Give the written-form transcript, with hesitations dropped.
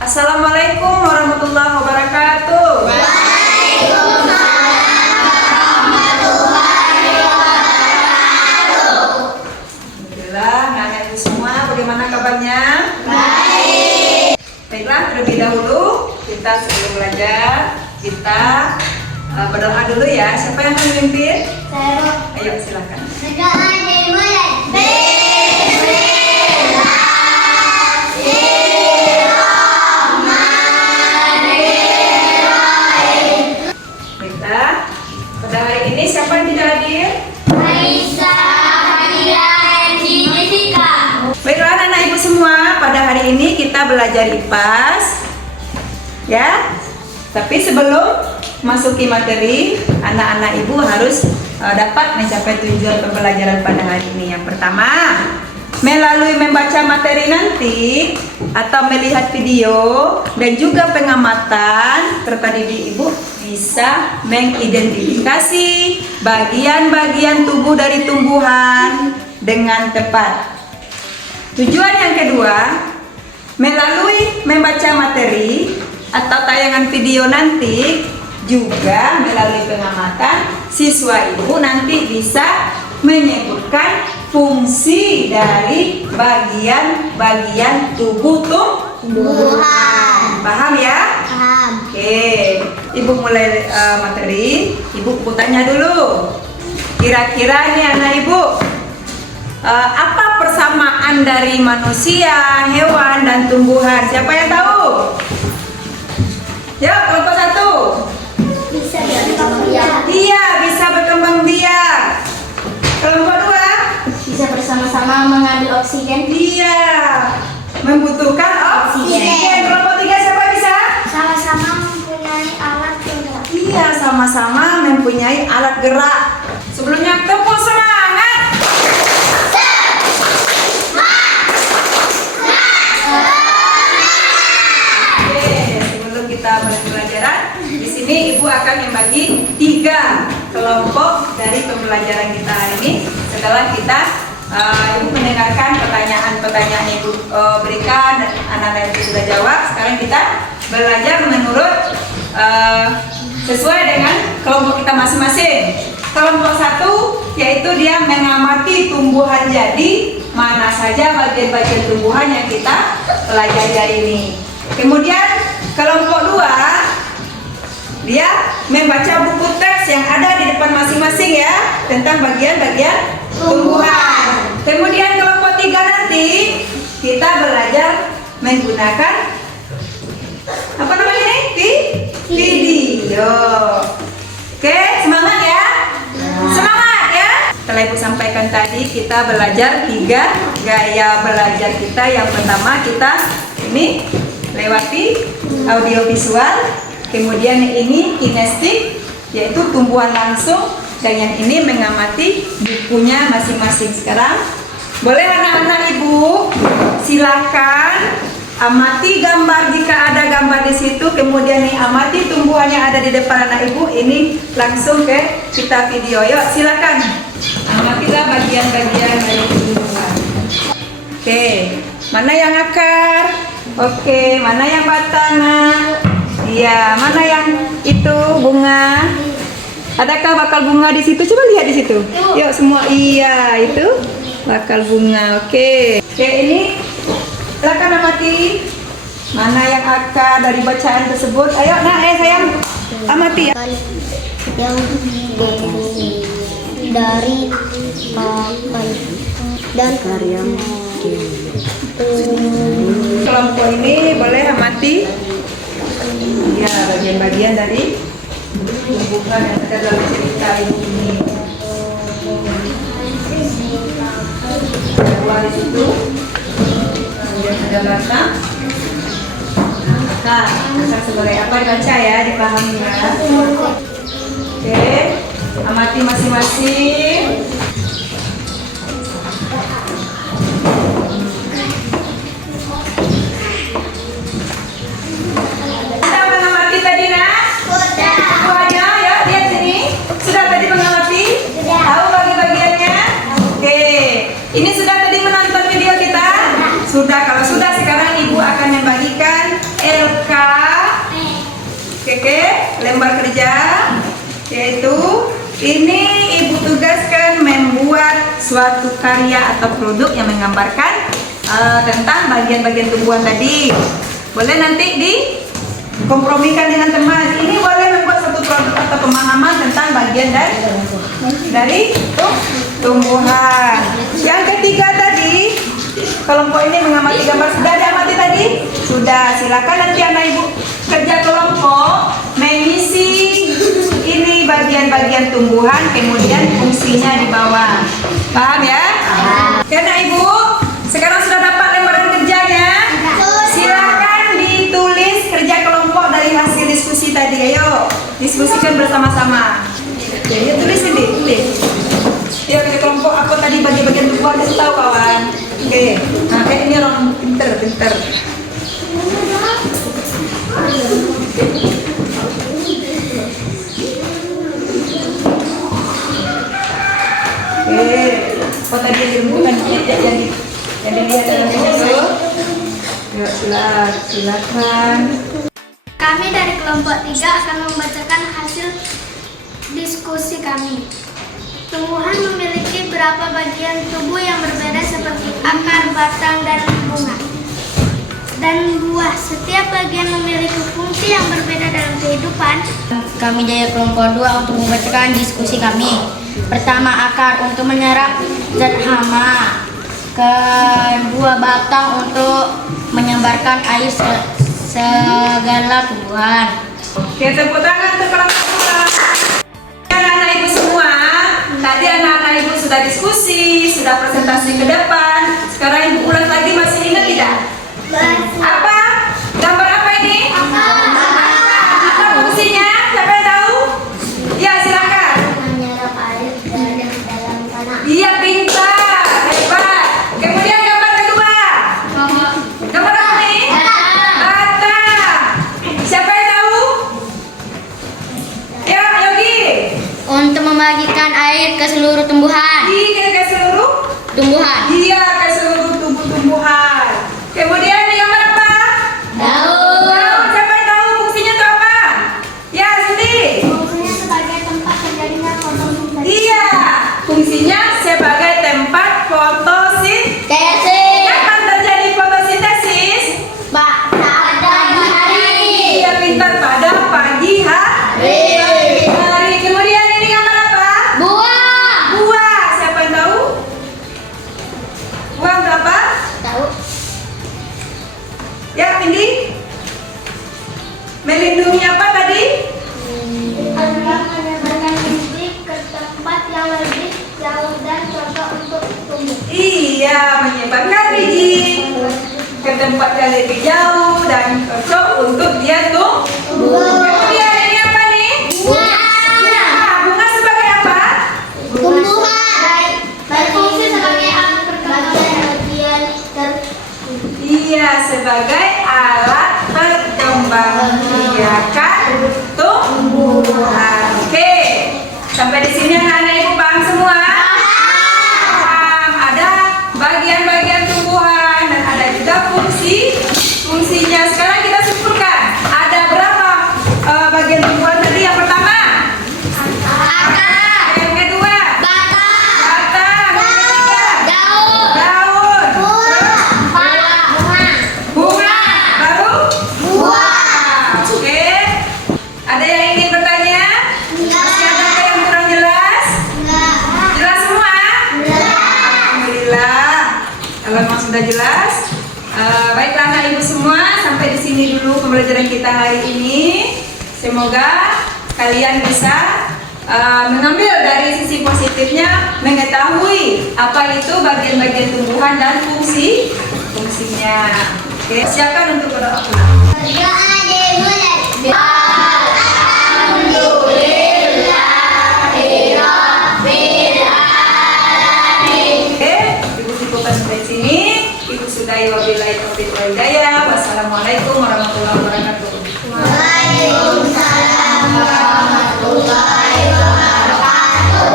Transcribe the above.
Assalamualaikum warahmatullahi wabarakatuh. Alhamdulillah, anak ibu semua, bagaimana kabarnya? Baik. Baiklah, terlebih dahulu kita sebelum belajar kita berdoa dulu ya. Siapa yang akan memimpin? Saya. Ayo silakan. Berdoa dimulai. Baiklah, pada hari ini siapa yang tidak hadir? Aisyah, Fadila, Anji, Jessica. Baiklah anak ibu semua, pada hari ini kita belajar IPAS ya. Tapi sebelum masuki materi, anak-anak ibu harus dapat mencapai tujuan pembelajaran pada hari ini. Yang pertama, melalui membaca materi nanti atau melihat video dan juga pengamatan, serta didik ibu bisa mengidentifikasi bagian-bagian tubuh dari tumbuhan dengan tepat. Tujuan yang kedua, melalui membaca materi atau tayangan video nanti juga melalui pengamatan, siswa ibu nanti bisa menyebutkan fungsi dari bagian-bagian tubuh tumbuhan. Paham ya? Paham. Oke, ibu mulai materi. Ibu tanya dulu. Kira-kira nih anak ibu, apa persamaan dari manusia, hewan, dan tumbuhan? Siapa yang tahu? Ya, kelompok satu. Bisa berkembang biak. Iya, bisa berkembang biak. Kelompok dua. Bisa bersama-sama mengambil oksigen. Iya, membutuhkan oksigen. Kelompok tiga siapa bisa? Sama-sama mempunyai alat gerak. Iya, sama-sama mempunyai alat gerak. Sebelumnya tepuk semangat. Oke, sebelum kita mulai pembelajaran, di sini ibu akan membagi 3 kelompok dari pembelajaran kita hari ini. Setelah kita ibu mendengarkan pertanyaan-pertanyaan yang ibu berikan dan anak-anak itu sudah jawab, sekarang kita belajar menurut sesuai dengan kelompok kita masing-masing. Kelompok satu yaitu dia mengamati tumbuhan jadi, mana saja bagian-bagian tumbuhan yang kita pelajari hari ini. Kemudian kelompok dua dia membaca buku teks yang ada di depan masing-masing ya tentang bagian-bagian tumbuhan. Kemudian kelompok tiga nanti kita belajar menggunakan apa namanya ini? Video. Oke, semangat ya. Semangat ya. Setelah ibu sampaikan tadi kita belajar 3 gaya belajar kita. Yang pertama kita ini lewati audiovisual, kemudian ini kinestik yaitu tumbuhan langsung, dan yang ini mengamati bukunya masing-masing. Sekarang boleh anak-anak ibu silakan amati gambar jika ada gambar di situ, kemudian nih amati tumbuhan yang ada di depan anak ibu. Ini langsung ke kita video. Yuk silakan amatilah bagian-bagian dari tumbuhan. Oke, mana yang akar? Oke, mana yang batang? Iya, mana yang itu bunga? Adakah bakal bunga di situ? Coba lihat di situ. Yuk semua. Iya, itu bakal bunga. Oke. Oke, ini silakan amati mana yang akar dari bacaan tersebut. Ayo, sayang amati ya. Yang dari papan dan karya. Kelompok ini boleh amati ya bagian-bagian dari tumbuhan yang ada dalam cerita ini. Ada buah di situ, kemudian ada batang. Nah, akar sebagai apa dibaca ya, dipahami ya. Oke, amati masing-masing. Sudah, kalau sudah sekarang ibu akan membagikan Oke, lembar kerja yaitu ini ibu tugaskan membuat suatu karya atau produk yang menggambarkan tentang bagian-bagian tumbuhan tadi. Boleh nanti dikompromikan dengan teman. Ini boleh membuat satu produk atau pemahaman tentang bagian dari tumbuhan. Yang ketiga tadi, kelompok ini mengamati gambar. Sudah diamati tadi? Sudah. Silakan nanti anak ibu kerja kelompok mengisi ini bagian-bagian tumbuhan, kemudian fungsinya di bawah. Paham ya? Karena ibu sekarang sudah dapat lembaran kerjanya. Silakan ditulis kerja kelompok dari hasil diskusi tadi. Ayo diskusikan bersama-sama. Ya, tulis ini, tulis. Ya, kerja kelompok apa tadi bagian-bagian tumbuhan, kasih tahu kawan. Oke. Nah, kayak ini orang pinter. Oke. Apa tadi yang dirumuskan yang dilihat dalam video? Yuk, silakan. Kami dari kelompok 3 akan membacakan hasil diskusi kami. Tumbuhan memiliki beberapa bagian tubuh yang berbeda seperti akar, batang, dan bunga dan buah. Setiap bagian memiliki fungsi yang berbeda dalam kehidupan. Kami dari kelompok 2 untuk membacakan diskusi kami. Pertama, akar untuk menyerap zat hama. Kedua, batang untuk menyebarkan air segala tumbuhan. Oke, tepuk tangan untuk kelompok 2. Anak-anak ibu semua, tadi anak-anak ibu sudah diskusi, sudah presentasi ke depan. Sekarang ibu ulang lagi, masih ingat tidak? Apa? Gambar apa ini? Apa fungsinya? Siapa yang tahu? Ya, silakan. Menyerap air dari dalam tanah. Iya, pintar, hebat. Kemudian gambar kedua. Gambar apa nih? Batang. Siapa yang tahu? Ya, Yogi. Untuk membagikan air ke seluruh tumbuhan. Ke seluruh? Iya, ke seluruh tumbuhan. Kemudian ini gambar apa? Daun. Siapa yang tahu fungsinya itu apa? Ya, Cindy. Fungsinya sebagai tempat terjadinya fotosintesis. Iya, fungsinya sebagai tempat fotosintesis. Kapan terjadi fotosintesis? Pagi hari. Iya, pintar, pada pagi hari. Kemudian ini gambar apa? Buah. Siapa yang tahu? Buah untuk apa? Tahu. Ya, ini melindungi apa tadi? Agar menyebarkan biji ke tempat yang lebih jauh dan cocok untuk tumbuh. Iya, menyebarkan biji ke tempat yang lebih jauh dan cocok untuk dia tumbuh. Kemudian ini apa nih? Bunga sebagai apa? Tumbuhan berfungsi sebagai alat perkembangan bagian Iya, sebagai alat perkembang biakan tumbuhan. Oke, sampai di sini anak-anak ibu paham semua? Paham. Ada bagian-bagian tumbuhan dan ada juga fungsinya. Sekarang kita simpulkan. Ada berapa bagian tumbuhan tadi? Yang pertama, akar, yang kedua, batang, yang ketiga, daun, daun, terus bunga, baru buah. Oke. Ada yang ingin bertanya? Masih ada yang kurang jelas? Jelas semua? Alhamdulillah. Kalau memang sudah jelas, baiklah anak ibu semua, sampai di sini dulu pembelajaran kita hari ini. Semoga kalian bisa mengambil dari sisi positifnya, mengetahui apa itu bagian-bagian tumbuhan dan fungsinya. Oke, silakan untuk berdoa. Doa dimulai. Oke, ibu cukupkan sampai sini. Ibu sudahi wabillahi taufiq wal hidayah. Wassalamualaikum warahmatullahi wabarakatuh. Waalaikumsalam warahmatullahi wabarakatuh.